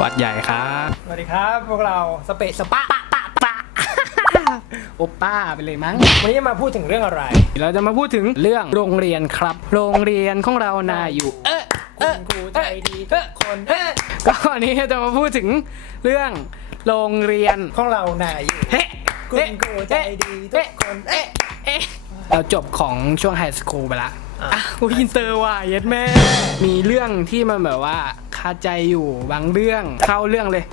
วัดใหญ่ครับสวัสดีครับ พวกเราสเปซสปะปะปะปะ โอป้าไปเลยมั้ง วันนี้มาพูดถึงเรื่องอะไร เราจะมาพูดถึงเรื่องโรงเรียนครับ โรงเรียนของเรานาอยู่ เออเอคุอณครูใจดีทุกคนเอ๊ะก็วันนี้จะมาพูดถึงเรื่องโรงเรียนของเราหนาอยู่เฮ้คุณครูใจดีทุกคนเอ๊ะเอ๊ะเราจบของช่วงไฮสคูลไปละอะอะกูอินเตอร์ว่ะเย็ดแม่ มีเรื่องที่มันแบบว่าคาใจอยู่บางเรื่องเข้าเรื่องเลย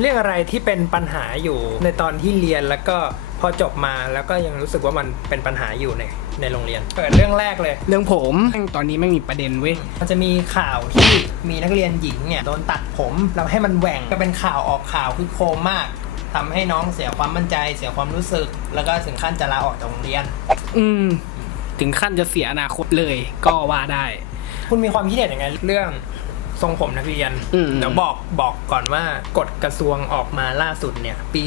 เรื่องอะไรที่เป็นปัญหาอยู่ในตอนที่เรียนแล้วก็พอจบมาแล้วก็ยังรู้สึกว่ามันเป็นปัญหาอยู่ในในโรงเรียน เปิดเรื่องแรกเลย เรื่องผมตอนนี้ไม่มีประเด็นเว้ยมันจะมีข่าวที่มีนักเรียนหญิงเนี่ยโดนตัดผมแล้วให้มันแหว่งก็เป็นข่าวออกข่าวคือโครมมากทำให้น้องเสียความมั่นใจเสียความรู้สึก แล้วก็ถึงขั้นจะลาออกจากโรงเรียน อืม ถึงขั้นจะเสียอนาคตเลยก็ว่าได้ คุณมีความคิดเห็นยังไงเรื่อง ทรงผมนักเรียนอืมเดี๋ยวบอกบอกก่อนว่ากฎกระทรวงออกมาล่าสุดเนี่ย ปี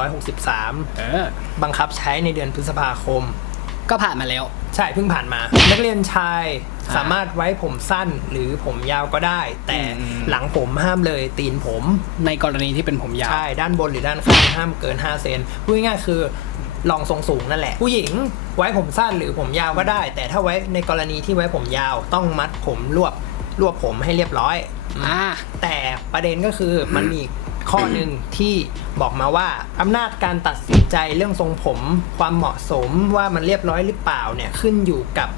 2563 เออ บังคับใช้ในเดือนพฤษภาคม ก็ผ่านมาแล้ว ใช่เพิ่งผ่านมา นักเรียนชายอ่าสามารถไว้ผมสั้นหรือผมยาวก็ได้ แต่อืม หลังผมห้ามเลยตีนผม ในกรณีที่เป็นผมยาว ใช่ด้านบนหรือด้านข้างห้ามเกิน 5 เซนพูดง่ายๆคือลองทรงสูงนั่นแหละ ผู้หญิงไว้ผมสั้นหรือผมยาวก็ได้ แต่ถ้าไว้ในกรณีที่ไว้ผมยาวต้องมัดผมรวบ รวบผมให้เรียบร้อยอ่าแต่ประเด็นก็คือมันมีอีกข้อหนึ่งที่บอกมาว่าอำนาจการตัดสินใจเรื่องทรงผมความเหมาะสมว่ามันเรียบร้อยหรือเปล่าเนี่ยขึ้นอยู่กับ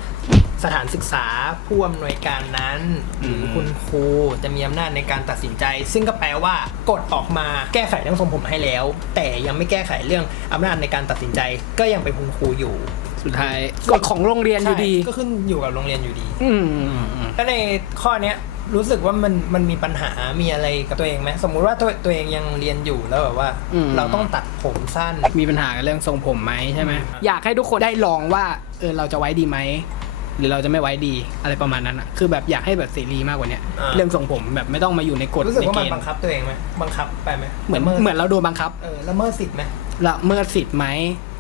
สถานศึกษาผู้อำนวยการนั้นหรือคุณครูจะมีอำนาจในการตัดสินใจ ซึ่งก็แปลว่ากฎออกมาแก้ไขเรื่องทรงผมให้แล้ว แต่ยังไม่แก้ไขเรื่องอำนาจในการตัดสินใจ ก็ยังเป็นคุณครูอยู่ สุดท้ายกฎของโรงเรียนอยู่ดีใช่ก็ขึ้นอยู่กับโรงเรียนอยู่ดี อืมอืมอืมแล้วในข้อเนี้ยรู้สึกว่ามันมันมีปัญหามีอะไรกับตัวเองไหมสมมุติว่าตัวตัวเองยังเรียนอยู่แล้วแบบว่า เราต้องตัดผมสั้นมีปัญหากับเรื่องทรงผมไหมใช่ไหมอืมอยากให้ทุกคนได้ลองว่าเออเราจะไว้ดีไหมหรือเราจะไม่ไว้ดีอะไรประมาณนั้นอะคือแบบอยากให้แบบเสรีมากกว่าเนี้ยเรื่องทรงผมแบบไม่ต้องมาอยู่ในกฎรู้สึกในว่าเกมันณฑ์บังคับตัวเองไหมบังคับไปไหมเหมือนละเหมือนเราโดนบังคับเออละเมิดสิทธิ์ไหมละเมิดสิทธิ์ไหม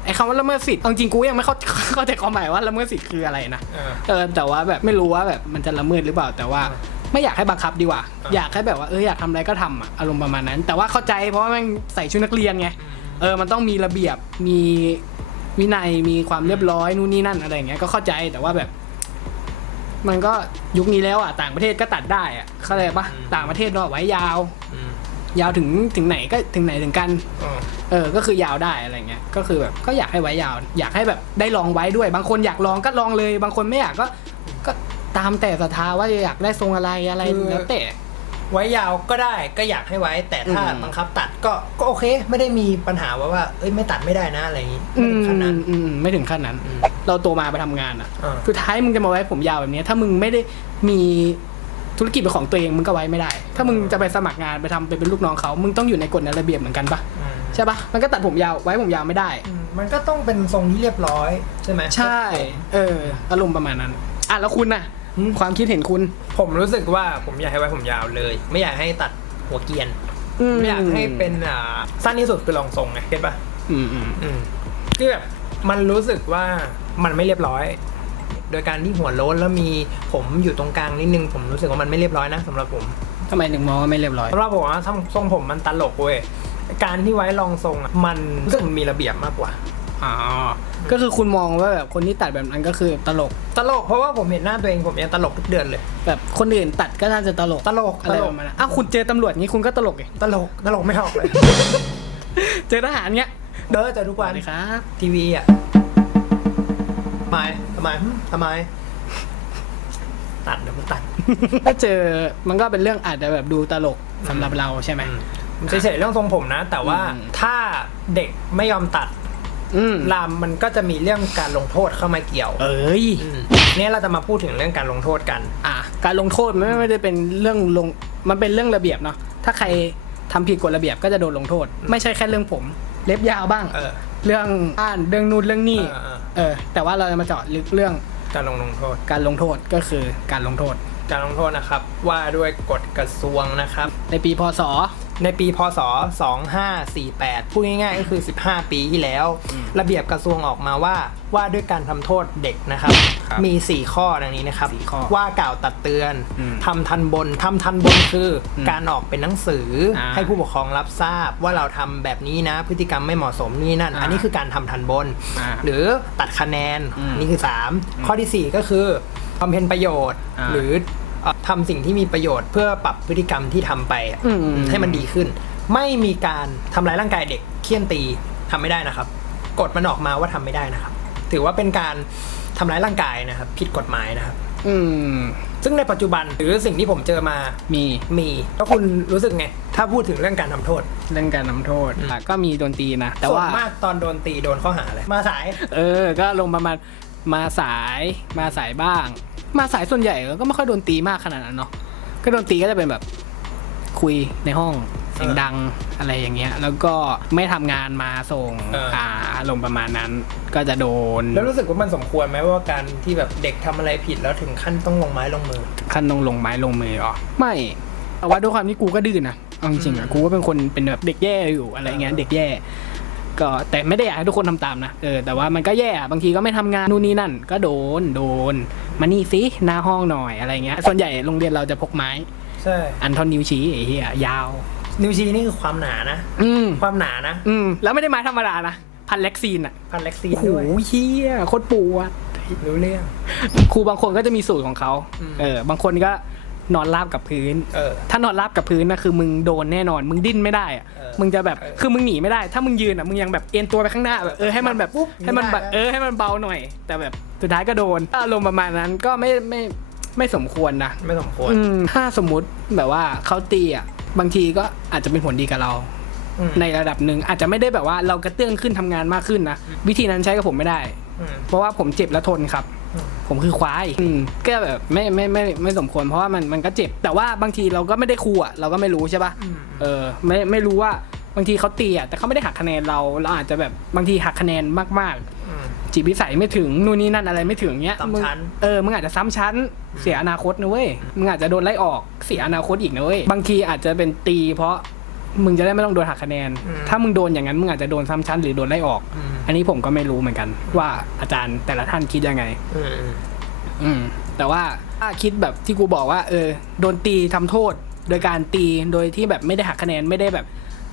ไอ้คำว่าละเมิดสิทธิ์เอาจริงกูยังไม่เข้าเข้าใจความหมายว่าละเมิดสิทธิ์คืออะไรนะเออ เออแต่ว่าแบบไม่รู้ว่าแบบมันจะละเมิดหรือเปล่าแต่ว่าอ่าไม่อยากให้บังคับดีกว่า อ่าอยากให้แบบว่าเอออยากทำอะไรก็ทำอะอารมณ์ประมาณนั้น แต่ว่าเข้าใจเพราะว่าแม่งใส่ชุดนักเรียนไงเออมันต้องมีระเบียบมีวินัยมีความเรียบร้อยนู่นนี่นั่นอะไรอย่างเงี้ยก็เข้าใจแต่ว่าแบบ มันก็ยุคนี้แล้วอะต่างประเทศก็ตัดได้อะเข้าใจปะต่างประเทศเนาะไว้ยาว อืม ยาวถึงถึงไหนก็ถึงไหนถึงกันอ๋อเออ ก็คือยาวได้อะไรเงี้ย ก็คือแบบก็อยากให้ไว้ยาว อยากให้แบบได้ลองไว้ด้วย บางคนอยากลองก็ลองเลย บางคนไม่อยากก็ ก็ตามแต่ศรัทธาว่าอยากได้ทรงอะไรอะไรแล้วแต่ ไว้ยาวก็ได้ก็อยากให้ไว้ แต่ถ้าอืมบังคับตัดก็ก็โอเค ไม่ได้มีปัญหาว่าว่าเอ้ยไม่ตัดไม่ได้นะอะไรอย่างงี้อืไม่ถึงมขนาดนั้นอืมไม่ถึงขั้นนั้นอืมเราโตมาไปทำงานอะอ่าสุดท้ายมึงจะมาไว้ผมยาวแบบนี้ ถ้ามึงไม่ได้มี ธุรกิจเป็นของตัวเองมึงก็ไว้ไม่ได้ ถ้ามึงจะไปสมัครงานไปทำไปเป็นลูกน้องเขามึงต้องอยู่ในกฎในระเบียบเหมือนกันปะอืมใช่ปะมันก็ตัดผมยาวไว้ผมยาวไม่ได้ อืมมันก็ต้องเป็นทรงที่เรียบร้อยใช่ไหม ใช่ เอออารมณ์ประมาณนั้น อะแล้วคุณน่ะ อืม ความคิดเห็นคุณ ผมรู้สึกว่าผมอยากให้ไว้ผมยาวเลย ไม่อยากให้ตัดหัวเกรียนไม่อยากให้เป็นอ่าสั้นที่สุดคือรองทรงไงเก็ตปะอืมอืม อืมคือแบบมันรู้สึกว่ามันไม่เรียบร้อย โดยการที่หัวโล้นแล้วมีผมอยู่ตรงกลางนิดนึงผมรู้สึกว่ามันไม่เรียบร้อยนะสำหรับผมทำไมถึงมองว่าไม่เรียบร้อยสำหรับผมว่าทำทรงผมมันตลกเว้ยการที่ไว้รองทรงอะมันรู้สึกมันมีระเบียบมากกว่าอ๋อก็คือคุณมองว่าแบบคนที่ตัดแบบนั้นก็คือตลก ตลกเพราะว่าผมเห็นหน้าตัวเองผมยังตลกทุกเดือนเลย แบบคนอื่นตัดก็น่าจะตลกตลกอะตไรลปกระมาณนั้นอ้าวคุณเจอตำรวจงี้คุณก็ตลกไงตลกตลกไม่ออกเลย เจอทหารเงี้ยเด้อเจอทุกสวัวันสดีครับทีวีอะทำ ไมทำไมหึทำไม ตัดเดี๋ยวมันตัด ถ้าเจอมันก็เป็นเรื่องอาจจะแบบดูตลกสำหรับเราใช่ไหมผมเฉยๆเรื่องทรงผมนะ แต่ว่าอืม ถ้าเด็กไม่ยอมตัดอืมลามมันก็จะมีเรื่องการลงโทษเข้ามาเกี่ยวเอ้ยอืมเนี่ยเราจะมาพูดถึงเรื่องการลงโทษกัน อะการลงโทษมันไม่ได้เป็นเรื่องลงมันเป็นเรื่องระเบียบเนาะถ้าใครทำผิดกฎระเบียบก็จะโดนลงโทษ ไม่ใช่แค่เรื่องผม เล็บยาวบ้าง เออ เรื่องอ่านเรื่องนู่นเรื่องนี่ เออเออเออ แต่ว่าเราจะมาเจาะลึกเรื่องการลงลงโทษ การลงโทษก็คือการลงโทษ การลงโทษนะครับ ว่าด้วยกฎกระทรวงนะครับ ในปีพศ ในปีพศ 2548 พูดง่ายๆ ก็คือ 15 ปีที่แล้ว ระเบียบกระทรวงออกมาว่าว่าด้วยการทำโทษเด็กนะครับครับมี 4 ข้อดังนี้นะครับ สี่ข้อว่ากล่าวตัดเตือนอืมทำทันบนทำทันบนคืออมการออกเป็นหนังสืออาให้ผู้ปกครองรับทราบว่าเราทำแบบนี้นะ พฤติกรรมไม่เหมาะสมนี่นั่น อ่าอันนี้คือการทำทันบน อ่าหรือตัดคะแนนอืมนี่คือ 3 ข้อทีสี่ 4 ก็คือบำเพ็ญประโยชน์ อ่า หรือเอ่อ ทำสิ่งที่มีประโยชน์เพื่อปรับพฤติกรรมที่ทำไปอะอืมอืมให้มันดีขึ้น ไม่มีการทำร้ายร่างกายเด็กเคี่ยนตีทำไม่ได้นะครับ กฎมันออกมาว่าทำไม่ได้นะครับ ถือว่าเป็นการทำร้ายร่างกายนะครับ ผิดกฎหมายนะครับ อืม ซึ่งในปัจจุบันหรือสิ่งที่ผมเจอมา มีมีแล้วคุณรู้สึกไง ถ้าพูดถึงเรื่องการทำโทษ เรื่องการนำโทษอะก็มีโดนตีนะ แต่ส่วว่านมากตอนโดนตีโดนข้อหาอะไรมาสาย เออ ก็ลงประมาณ มาสายมาสายบ้าง มาสายส่วนใหญ่ก็ไม่ค่อยโดนตีมากขนาดนั้นเนาะก็โดนตีก็จะเป็นแบบคุยในห้องเสียงดังอะไรอย่างเงี้ย แล้วก็ไม่ทำงานมาส่งเอออ่อ่าลงประมาณนั้นก็จะโดน แล้วรู้สึกว่ามันสมควรไหมว่าการที่แบบเด็กทำอะไรผิดแล้วถึงขั้นต้องลงไม้ลงมือขั้นต้องลงไม้ลงมืออ๋อไม่แต่ว่าด้วยความที่กูก็ดื้อนะเอาจริงๆอะกูก็เป็นคนเป็นแบบเด็กแย่อยู่อะไรเงี้ยเด็กแย่ ก็แต่ไม่ได้อยากให้ทุกคนทำตามนะเออแต่ว่ามันก็แย่อะบางทีก็ไม่ทำงานนู่นนี่นั่น ก็โดนโดนมานี่สิหน้าห้องหน่อยอะไรเงี้ยส่วนใหญ่โรงเรียนเราจะพกไม้ใช่อันทอนนิ้วชี้ไอ้เหี้ยยาว นิวชีนี่คือความหนานะ อืมความหนานะ อืมแล้วไม่ได้ไม้ธรรมดานะพันเล็กซีนอะพันเล็กซีนโอ้โหด้วยเหี้ยโคตรปวดรู้เรื่องครูบางคนก็จะมีสูตรของเขาอืมเออบางคนก็ นอนราบกับพื้น เออ ถ้านอนราบกับพื้นนะคือมึงโดนแน่นอน มึงดิ้นไม่ได้อะเออมึงจะแบบเออคือมึงหนีไม่ได้ ถ้ามึงยืนอะมึงยังแบบเอ็นตัวไปข้างหน้าแบบเออให้มันแบบปุ๊บให้มันแบบไม่ได้นะ เออให้มันเบาหน่อย แต่แบบสุดท้ายก็โดนถ้าอารมณ์ประมาณนั้นก็ไม่ไม่ไม่สมควรนะ ไม่สมควร อืมถ้าสมมุติแบบว่าเขาตีอะบางทีก็อาจจะเป็นผลดีกับเรา อืม ในระดับหนึ่งอาจจะไม่ได้แบบว่าเรากระเตื้องขึ้นทำงานมากขึ้นนะ วิธีนั้นใช้กับผมไม่ได้ อืมเพราะว่าผมเจ็บและทนครับอืม ผมคือควายอืมก็แบบไม่ไม่ไม่ไม่สมควรเพราะว่ามันมันก็เจ็บ แต่ว่าบางทีเราก็ไม่ได้ครูอะเราก็ไม่รู้ใช่ปะอืมเออไม่ไม่รู้ว่าบางทีเขาตีอะแต่เขาไม่ได้หักคะแนนเราเราอาจจะแบบบางทีหักคะแนนมากอืมๆจิตวิสัยไม่ถึงนู่นนี่นั่นอะไรไม่ถึงเนี้ยซ้ำมึงชั้นเออมึงอาจจะซ้ำชั้น เสียอนาคตนะเว้ยมึงอาจจะโดนไล่ออกเสียอนาคตอีกนะเว้ยบางทีอาจจะเป็นตีเพราะ มึงจะได้ไม่ต้องโดนหักคะแนนถ้ามึงโดนอย่างนั้นมึงอาจจะโดนซ้ำชั้นหรือโดนไล่ออก อืมอันนี้ผมก็ไม่รู้เหมือนกัน ว่าอาจารย์แต่ละท่านคิดยังไงอืมอืมอืม แต่ว่าถ้าคิดแบบที่กูบอกว่า เออ โดนตีทำโทษ โดยการตีโดยที่แบบไม่ได้หักคะแนนไม่ได้แบบ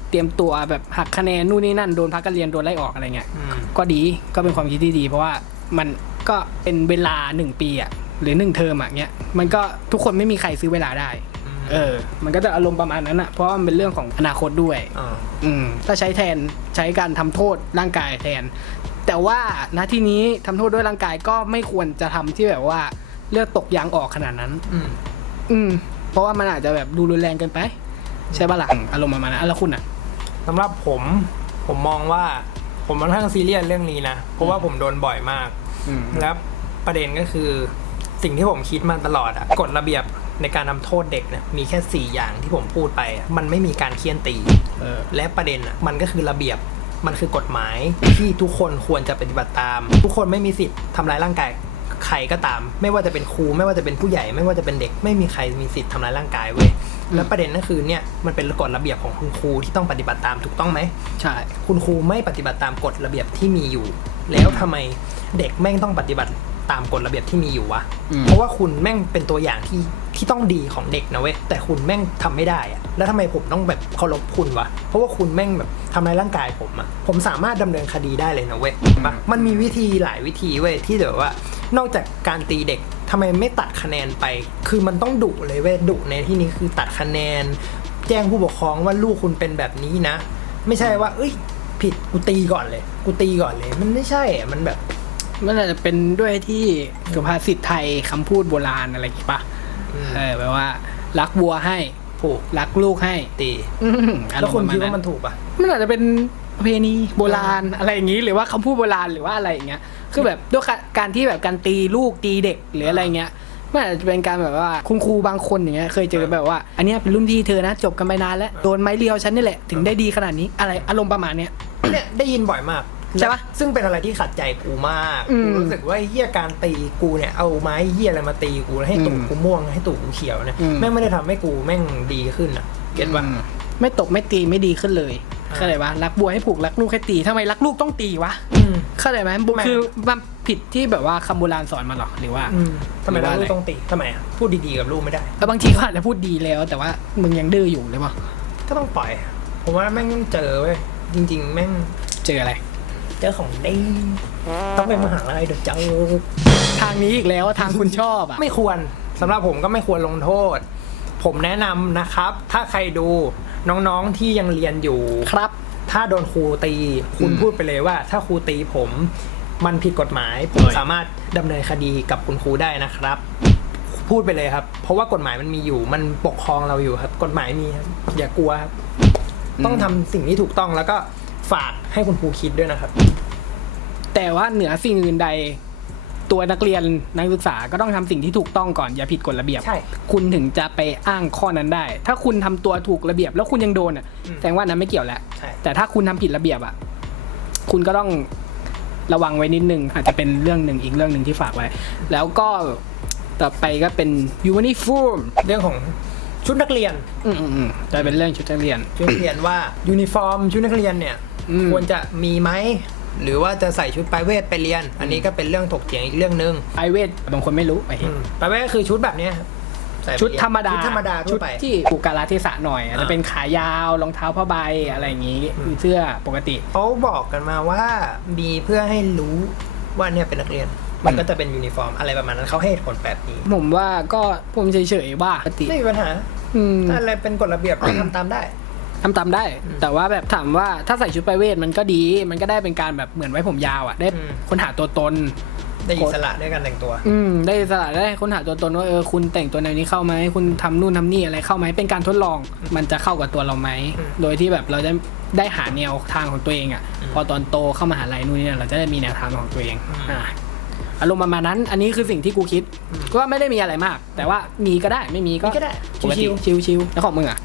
เตรียมตัวแบบหักคะแนนนู่นนี่นั่นโดนพักการเรียนโดนไล่ออกอะไรเงี้ย อืมก็ดีก็เป็นความคิดที่ดี เพราะว่ามันก็เป็นเวลาหนึ่งปีอะหรือหนึ่งเทอมอะเงี้ยมันก็ทุกคนไม่มีใครซื้อเวลาได้ เออ มันก็จะอารมณ์ประมาณนั้นอะเพราะว่ามันเป็นเรื่องของอนาคตด้วย อ่าอืม ถ้าใช้แทนใช้การทำโทษร่างกายแทน แต่ว่าณที่นี้ทำโทษด้วยร่างกายก็ไม่ควรจะทำที่แบบว่าเลือดตกยางออกขนาดนั้น อืมอืม เพราะว่ามันอาจจะแบบดูรุนแรงเกินไป ใช่ปะล่ะอารมณ์ประมาณนั้นอะแล้วคุณอะ สำหรับผมผมมองว่าผมค่อนข้างซีเรียสเรื่องนี้นะเพราะว่าผมโดนบ่อยมาก อืม แล้วประเด็นก็คือสิ่งที่ผมคิดมาตลอดอะกฎระเบียบ ในการทำโทษเด็กเนี่ยมีแค่ 4 อย่างที่ผมพูดไปอะมันไม่มีการเคี่ยนตีเออและประเด็นอะมันก็คือระเบียบมันคือกฎหมายที่ทุกคนควรจะปฏิบัติตาม ทุกคนไม่มีสิทธิ์ทำร้ายร่างกายใครก็ตาม ไม่ว่าจะเป็นครูไม่ว่าจะเป็นผู้ใหญ่ ไม่ว่าจะเป็นเด็กไม่มีใครมีสิทธิ์ทำร้ายร่างกายเว้ยแล้วประเด็นก็คือเนี่ยมันเป็นกฎระเบียบของคุณครูที่ต้องปฏิบัติตามถูกต้องไหมใช่ คุณครูไม่ปฏิบัติตามกฎระเบียบที่มีอยู่ แล้วทำไมเด็กแม่งต้องปฏิบัติ ตามกฎระเบียบที่มีอยู่วะอืมเพราะว่าคุณแม่งเป็นตัวอย่างที่ที่ต้องดีของเด็กนะเว้ยแต่คุณแม่งทำไม่ได้อะแล้วทำไมผมต้องแบบเคารพคุณวะเพราะว่าคุณแม่งแบบทำร้ายร่างกายผมอะผมสามารถดำเนินคดีได้เลยนะเว้ยปะมันมีวิธีหลายวิธีเว้ยที่แบบว่า นอกจากการตีเด็กทำไมไม่ตัดคะแนนไป คือมันต้องดุเลยเว้ยดุในที่นี้คือตัดคะแนน แจ้งผู้ปกครองว่าลูกคุณเป็นแบบนี้นะ ไม่ใช่ว่า เอ้ย ผิดกูตีก่อนเลย กูตีก่อนเลย มันไม่ใช่อะมันแบบ มันอาจจะเป็นด้วยที่สุภาษิตไทยคำพูดโบราณอะไรอย่างงี้ปะอืมเออแปลว่า รักวัวให้ถูกรักลูกให้ตีอืมอารแล้วมณ์คุณประมาณคิดว่านั้นมันถูกปะมันอาจจะเป็นประเพณีโบราณอะไรอย่างนี้ หรือว่าคำพูดโบราณหรือว่าอะไรอย่างเงี้ยคือแบบด้วยการการที่แบบการตีลูกตีเด็กหรืออะไรเงี้ยมันอาจจะเป็นการแบบว่าคุณครูบางคนอย่างเงี้ยเคยเจอแบบว่า อันเนี้ยเป็นรุ่นพี่เธอนะจบกันไปนานแล้วโดนไม้เรียวฉันนี่แหละถึงได้ดีขนาดนี้อะไรอารมณ์ประมาณเนี้ยเนี่ยได้ยินบ่อยมาก ใช่ปะซึ่งเป็นอะไรที่ขัดใจกูมากอืม กูรู้สึกว่าไอ้เฮียการตีกูเนี่ยเอาไม้เฮียอะไรมาตีกูแล้วให้ตูดอืมกูม่วงให้ตูดกูเขียวเนี่ยอืม แม่งไม่ได้ทำให้กูแม่งดีขึ้นอะเก็ตปะอืมไม่ตบไม่ตีไม่ดีขึ้นเลยเข้าใจปะรักบัวให้ผูกรักลูกให้ตีทำไมรักลูกต้องตีวะอืม เข้าใจไหมบุไม่ คือมันผิดที่แบบว่าคำโบราณสอนมาหรอหรือว่า อืมทำไมหรือเราว่าอะไรลูกต้องตีทำไมอะพูดดีๆกับลูกไม่ได้ แล้วบางทีเขาอาจจะพูดดีแล้ว แต่ว่ามึงยังดื้ออยู่หรือเปล่าก็ต้องปล่อย ผมว่าแม่งต้องเจอเว้ยจริง ๆ แม่งเจออะไร เจอของดีต้องไปมหาลัยเดี๋ยวเจอทางนี้อีกแล้วทางคุณชอบอะ ไม่ควรสำหรับผมก็ไม่ควรลงโทษ ผมแนะนำนะครับ ถ้าใครดูน้องๆที่ยังเรียนอยู่ครับ ถ้าโดนครูตี คุณอืมพูดไปเลยว่า ถ้าครูตีผมมันผิดกฎหมาย ผมเลยสามารถดำเนินคดีกับคุณครูได้นะครับ พูดไปเลยครับ เพราะว่ากฎหมายมันมีอยู่ มันปกครองเราอยู่ครับ กฎหมายมีครับอย่ากลัวครับต้องทำสิ่งที่ถูกต้องแล้วก็ ฝากให้คุณครูคิดด้วยนะครับ แต่ว่าเหนือสิ่งอื่นใด ตัวนักเรียนนักศึกษาก็ต้องทำสิ่งที่ถูกต้องก่อนอย่าผิดกฎระเบียบใช่คุณถึงจะไปอ้างข้อนั้นได้ ถ้าคุณทำตัวถูกระเบียบ แล้วคุณยังโดนอะอืมแสดงว่านั้นไม่เกี่ยวแล้วใช่แต่ถ้าคุณทำผิดระเบียบอะ คุณก็ต้องระวังไว้นิดนึงอาจจะเป็นเรื่องหนึ่งอีกเรื่องหนึ่งที่ฝากไว้ แล้วก็ต่อไปก็เป็นยูนิฟอร์มเรื่องของชุดนักเรียน อืมอืมอืมจะเป็นเรื่องชุดนักเรียนชุดนักเรียนว่ายูนิฟอร์มชุดนักเรียนเนี่ยอืม ควรจะมีไหมหรือว่าจะใส่ชุดไปเวทไปเรียน อันนี้ก็เป็นเรื่องถกเถียงอีกเรื่องหนึ่งไอเวทบางคนไม่รู้ไปเห็นไปเวทก็คือชุดแบบเนี้ยครับใส่ไปชุดเยนธรรมดาชุดธรรมดาทั่วไปชุดที่ผูกกาลเทศะหน่อยอาจจะเป็นขายาวรองเท้าผ้าใบอะไรอย่างงี้คือเสื้อปกติเขาบอกกันมาว่ามีเพื่อให้รู้ว่าเนี่ยเป็นนักเรียน มันก็จะเป็นยูนิฟอร์มอะไรประมาณนั้นเขาให้เหตุผลแบบนี้ ผมว่าก็ผมเฉยๆว่าปกติไม่มีปัญหาอืมถ้าอะไรเป็นกฎระเบียบเราทำตามได้ ทำตามได้ แต่ว่าแบบถามว่าถ้าใส่ชุดไปเวทมันก็ดี มันก็ได้เป็นการแบบเหมือนไว้ผมยาวอะ ได้อืมค้นหาตัวตน ได้อิสระในการแต่งตัว อืม ได้สละได้ค้นหาตัวตนว่าเออคุณแต่งตัวแนวนี้เข้าไหมคุณทำนู่นทำนี่อะไรเข้าไหมเป็นการทดลอง มันจะเข้ากับตัวเราไหมอืมโดยที่แบบเราจะได้หาแนวทางของตัวเองอะอืมพอตอนโตเข้ามหาลัยนู่นนี่นั่นเราจะได้มีแนวทางของตัวเองอ่าอารมณ์ประมาณนั้น อันนี้คือสิ่งที่กูคิด ก็ไม่ได้มีอะไรมาก แต่ว่ามีก็ได้ไม่มีก็มีก็ได้ปกติชิวชิวๆแล้วของมึงอะ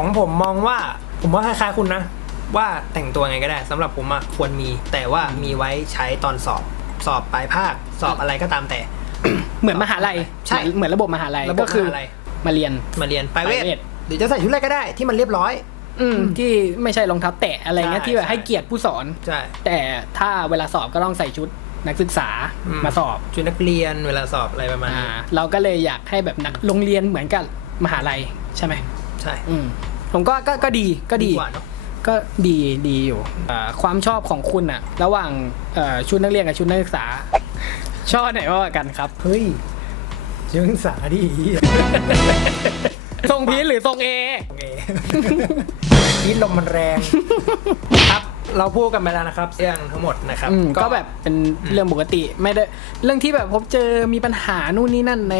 ของผมมองว่าผมว่าคล้ายๆคุณนะ ว่าแต่งตัวไงก็ได้สำหรับผมอะควรมี แต่ว่ามีไว้ใช้ตอนสอบสอบปลายภาคสอบอะไรก็ตามแต่ เหมือนมหาลัยใช่เหมือนเหมือนระบบมหาลัยระบบก็คือมหาลัยมาเรียนมาเรียนไปเวทไปเวทหรือจะใส่ชุดอะไรก็ได้ที่มันเรียบร้อย อืมที่ไม่ใช่รองเท้าแตะอะไรเงี้ยใช่ที่แบบใช่ให้เกียรติผู้สอนใช่แต่ถ้าเวลาสอบก็ต้องใส่ชุดนักศึกษาอืมมาสอบชุดนักเรียนเวลาสอบอะไรประมาณอ่านี้เราก็เลยอยากให้แบบนักโรงเรียนเหมือนกับมหาลัยใช่ไหมใช่ อืม ผมก็ก็ก็ดีก็ดี กว่าเนาะก็ดีดีอยู่อ่าความชอบของคุณอะระหว่างเอ่อชุดนักเรียนกับชุดนักศึกษา ชอบไหนมากกว่ากันครับ เฮ้ยชุดนักศึกษาดีทรงพีชหรือทรงเอ โอเคยีดลมมันแรงครับเราพูดกันไปแล้วนะครับเรื่องทั้งหมดนะครับ อืมก็แบบเป็นเรื่องปกติไม่ได้เรื่องที่แบบพบเจอมีปัญหานู่นนี่นั่นใน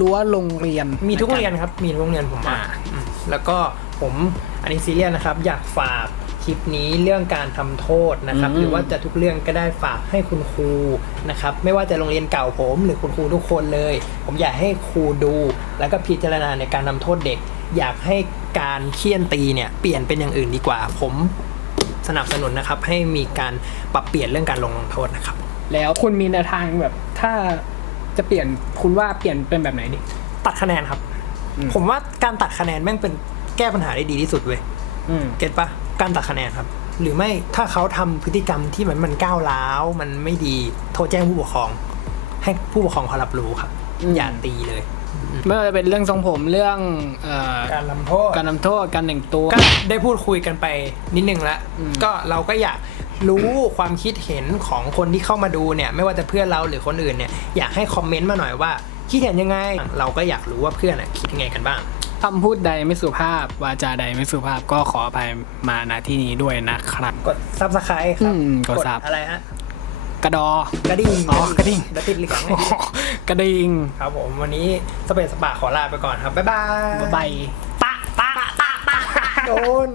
รั้วโรงเรียนมีทุกโรงเรียนครับ มีทุกโรงเรียนผมว่า อ่าอืมแล้วก็ ผมอันนี้ซีเรียสนะครับ อยากฝากคลิปนี้เรื่องการทำโทษนะครับ หรือว่าจะทุกเรื่องก็ได้ฝากให้คุณครูนะครับ ไม่ว่าจะโรงเรียนเก่าผม หรือคุณครูทุกคนเลย ผมอยากให้ครูดู แล้วก็พิจารณาในการทำโทษเด็ก อยากให้การเคี่ยนตีเนี่ยเปลี่ยนเป็นอย่างอื่นดีกว่า ผมสนับสนุนนะครับ ให้มีการปรับเปลี่ยนเรื่องการลงโทษนะครับ แล้วคุณมีแนวทางแบบถ้าจะเปลี่ยนคุณว่าเปลี่ยนเป็นแบบไหนดีตัดคะแนนครับอืมผมว่าการตัดคะแนนแม่งเป็น แก้ปัญหาได้ดีที่สุดเว้ยอืมเก็ตปะการตัดคะแนนครับ หรือไม่ถ้าเขาทำพฤติกรรมที่มันมันก้าวร้าวมันไม่ดีโทรแจ้งผู้ปกครอง ให้ผู้ปกครองเขารับรู้ครับอืมอย่าตีเลยไม่ว่าจะเป็นเรื่องทรงผมเรื่องเอ่อการทำโทษการนำโทษการแต่งตัวก็ได้พูดคุยกันไปนิดนึงแล้วอืมก็เราก็อยากรู้ความคิดเห็นของคนที่เข้ามาดูเนี่ย ไม่ว่าจะเพื่อนเราหรือคนอื่นเนี่ยอยากให้คอมเมนต์มาหน่อยว่า คิดเห็นยังไง เราก็อยากรู้ว่าเพื่อนอะคิดยังไงกันบ้าง คำพูดใดไม่สุภาพ วาจาใดไม่สุภาพก็ขออภัยมาณที่นี้ด้วยนะครับกดซับสไครต์ครับอืมกดซับอะไรฮะ กระดอ กระดิ่งอ๋อกระดิ่ง เดี๋ยวติดเหลืองอ๋อกระดิ่งครับผมวันนี้สเปซสปาขอลาไปก่อนครับ บ๊ายบายบ๊ายบาย ปะปะปะปะโดน